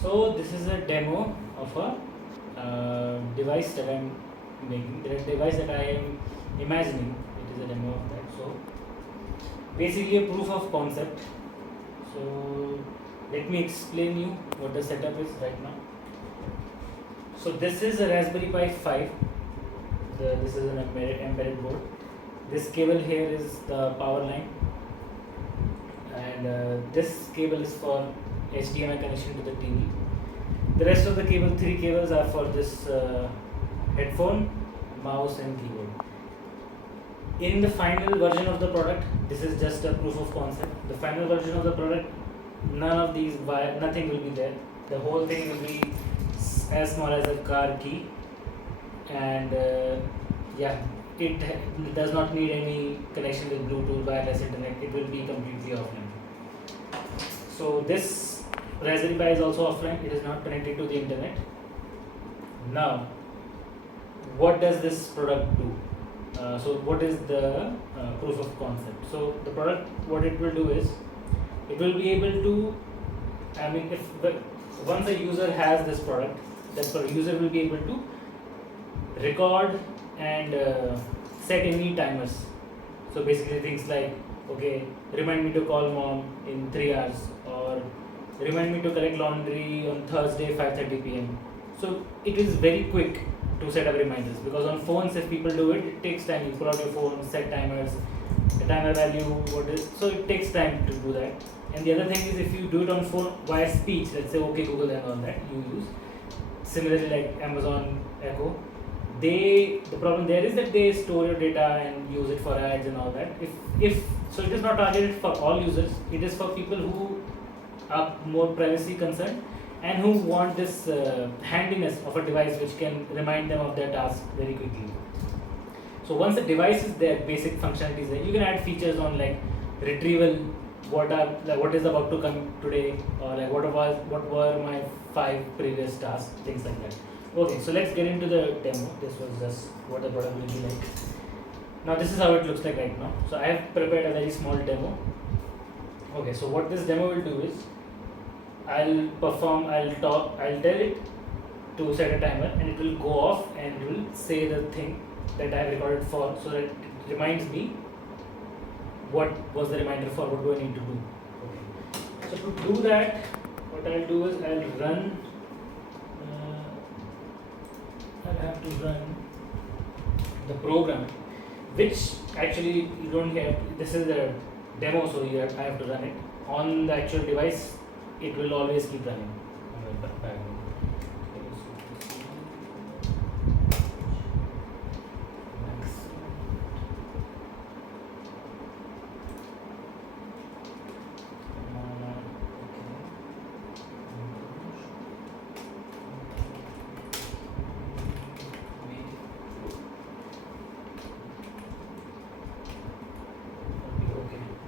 So this is a demo of a device that I'm making, the device that I am imagining. It is a demo of that. So basically a proof of concept. So let me explain you what the setup is right now. So this is a Raspberry Pi 5. This is an embedded board. This cable here is the power line, and this cable is for HDMI connection to the TV. The rest of the cable, 3 cables, are for this headphone, mouse and keyboard. In the final version of the product, this is just a proof of concept. The final version of the product, none of these nothing will be there. The whole thing will be as small as a car key, and it does not need any connection with Bluetooth, wireless internet. It will be completely offline. So this Raspberry Pi is also offline. It is not connected to the internet. Now, what does this product do? So what is the proof of concept? So the product, what it will do is, it will be able to, once a user has this product, that user will be able to record and set any timers. So basically things like, okay, remind me to call mom in 3 hours, or remind me to collect laundry on Thursday 5:30 p.m. So it is very quick to set up reminders, because on phones, if people do it, it takes time. You pull out your phone, set timers, the timer value, so it takes time to do that. And the other thing is, if you do it on phone via speech, let's say okay Google and all that you use, similarly like Amazon Echo, the problem there is that they store your data and use it for ads and all that. If so, it is not targeted for all users. It is for people who are more privacy concerned and who want this handiness of a device which can remind them of their task very quickly. So once the device is there, basic functionality is there, you can add features on like retrieval, what is about to come today, or like what were my 5 previous tasks, things like that. Okay, so let's get into the demo. This was just what the product will be like. Now this is how it looks like right now. So I have prepared a very small demo. Okay, so what this demo will do is, I'll tell it to set a timer, and it will go off and it will say the thing that I have recorded for, so that it reminds me what was the reminder for, what do I need to do. Okay. So to do that, what I'll do is I'll have to run the program, which actually you don't have. This is the demo, so I have to run it on the actual device. It will always keep running on the background.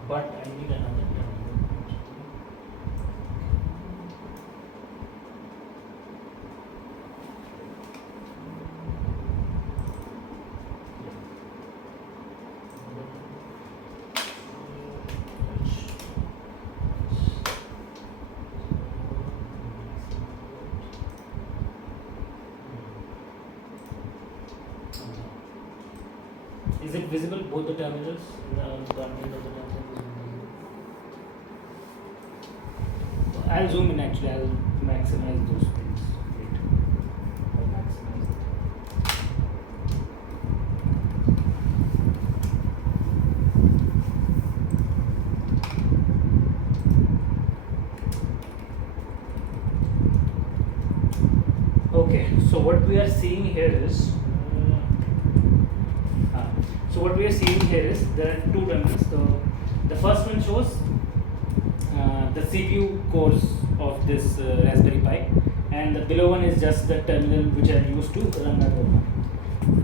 But I need another terminal. Is it visible, both the terminals? The terminal of the terminal is visible. I'll zoom in actually, I'll maximize those things. Wait. I'll maximize it. Okay, so what we are seeing here is, there are 2 terminals. So the first one shows the CPU cores of this Raspberry Pi, and the below one is just the terminal which I used to run my program,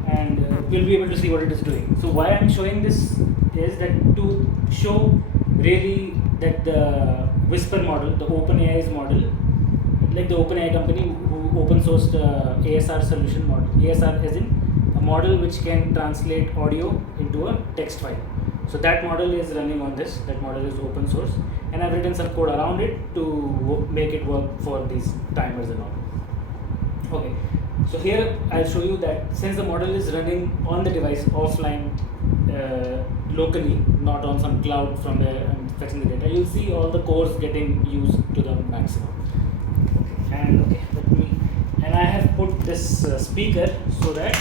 and we'll be able to see what it is doing. So why I'm showing this is that to show really that the Whisper model, the OpenAI's model, like the OpenAI company who open sourced ASR solution model, ASR as in a model which can translate audio into a text file. So that model is running on this. That model is open source, and I've written some code around it to make it work for these timers and all. Okay, so here I'll show you that since the model is running on the device offline, locally, not on some cloud from there and fetching the data, you'll see all the cores getting used to the maximum. Okay, let me, and I have put this speaker so that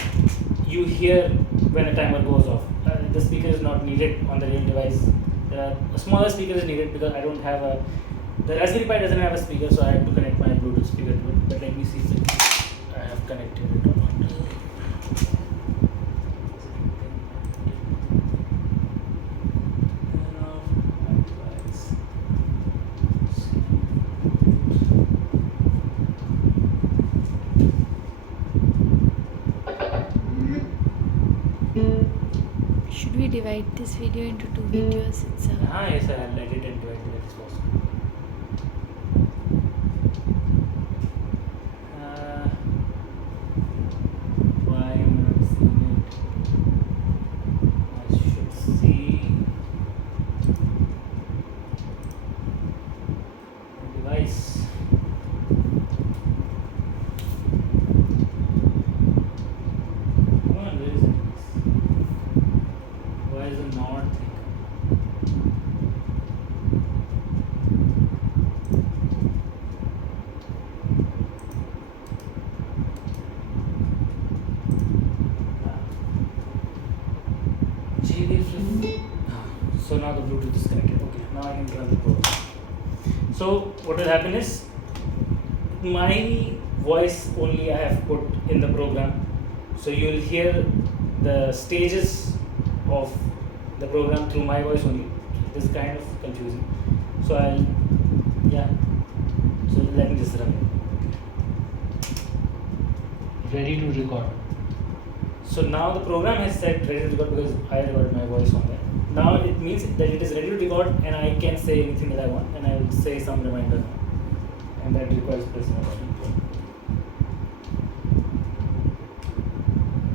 you hear when a timer goes off. The speaker is not needed on the real device. A smaller speaker is needed because I don't have a, the Raspberry Pi doesn't have a speaker, so I have to connect my Bluetooth speaker to it. But let me see if I have connected it or not. Should we divide this video into 2 videos? It's Yes, I'll edit and divide it as possible. Why am I not seeing it? I should see the device. Come on, where is it? Why is it not thing? So now the Bluetooth is connected. Okay, now I can run the program. So what will happen is my voice only I have put in the program. So you will hear the stages of the program through my voice only. This is kind of confusing. So so let me just run it. Ready to record. So now the program has said ready to record because I recorded my voice on there. Now it means that it is ready to record and I can say anything that I want, and I will say some reminder, and that requires pressing a button.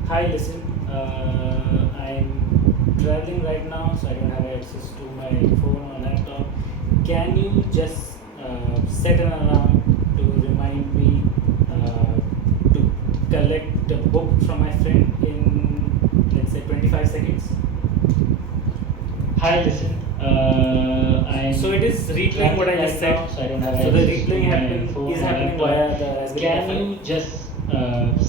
Hi, listen, I'm traveling right now, so I don't have access to my phone or laptop. Can you just set an alarm to remind me to collect a book from my friend in, let's say, 25 seconds? Hi, listen. So it is replaying what I just said. So the replaying is happening via the Raspberry Pi. Can you just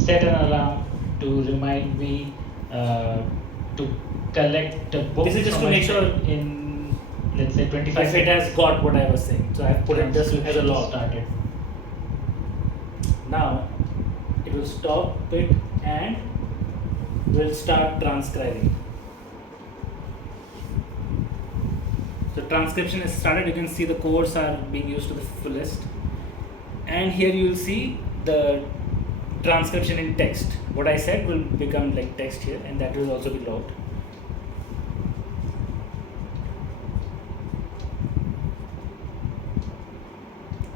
set an alarm to remind me to collect a book? This is just to make sure in, let's say, 25 seconds. If it has got what I was saying. So I have put it just as a log. Started. Now it will stop it and will start transcribing. So transcription is started. You can see the cores are being used to the fullest, and here you will see the transcription in text. What I said will become like text here, and that will also be logged.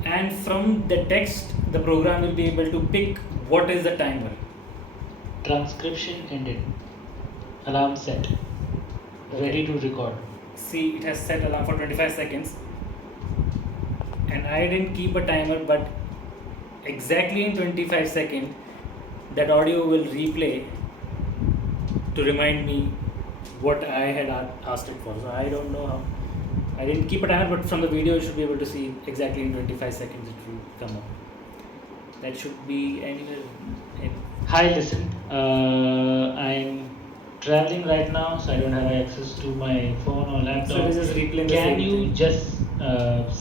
And from the text, the program will be able to pick what is the timer. Transcription ended. Alarm set. Ready to record. See, it has set alarm for 25 seconds, and I didn't keep a timer, but exactly in 25 seconds that audio will replay to remind me what I had asked it for. So I don't know how, I didn't keep a timer, but from the video you should be able to see exactly in 25 seconds it will come up. That should be anywhere in. Hi, listen, I'm traveling right now, so I don't have access to my phone or laptop. So this is replaying the same thing. Can you just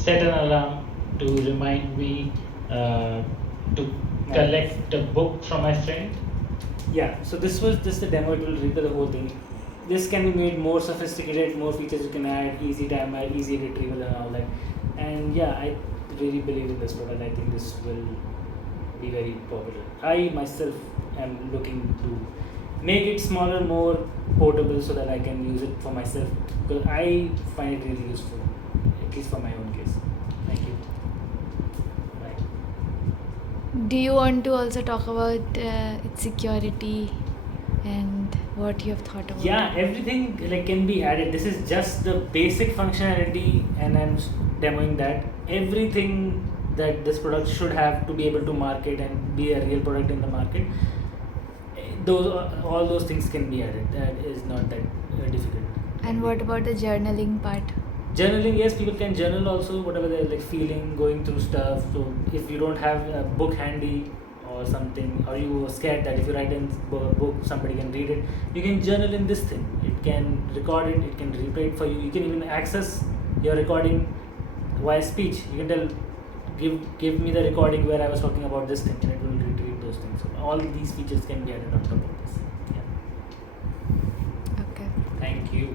set an alarm to remind me to collect a book from my friend? Yeah, so this was just a demo. It will replay the whole thing. This can be made more sophisticated, more features you can add, easy timer, easy retrieval and all that. And yeah, I really believe in this product. I think this will be very popular. I myself am looking to make it smaller, more portable, so that I can use it for myself, because I find it really useful, at least for my own case. Thank you. Bye. Do you want to also talk about its security and what you have thought about Yeah, it. everything like can be added. This is just the basic functionality, and I'm demoing that. Everything that this product should have to be able to market and be a real product in the market, those all those things can be added. That is not that difficult. And what about the journaling part? Journaling, yes, people can journal also, whatever they're like feeling, going through stuff. So if you don't have a book handy or something, or you are scared that if you write in book somebody can read it, you can journal in this thing. It can record it, it can replay it for you. You can even access your recording via speech. You can tell, give me the recording where I was talking about this thing, and it will retrieve those things. So all these features can be added on top of this. Yeah. Okay. Thank you.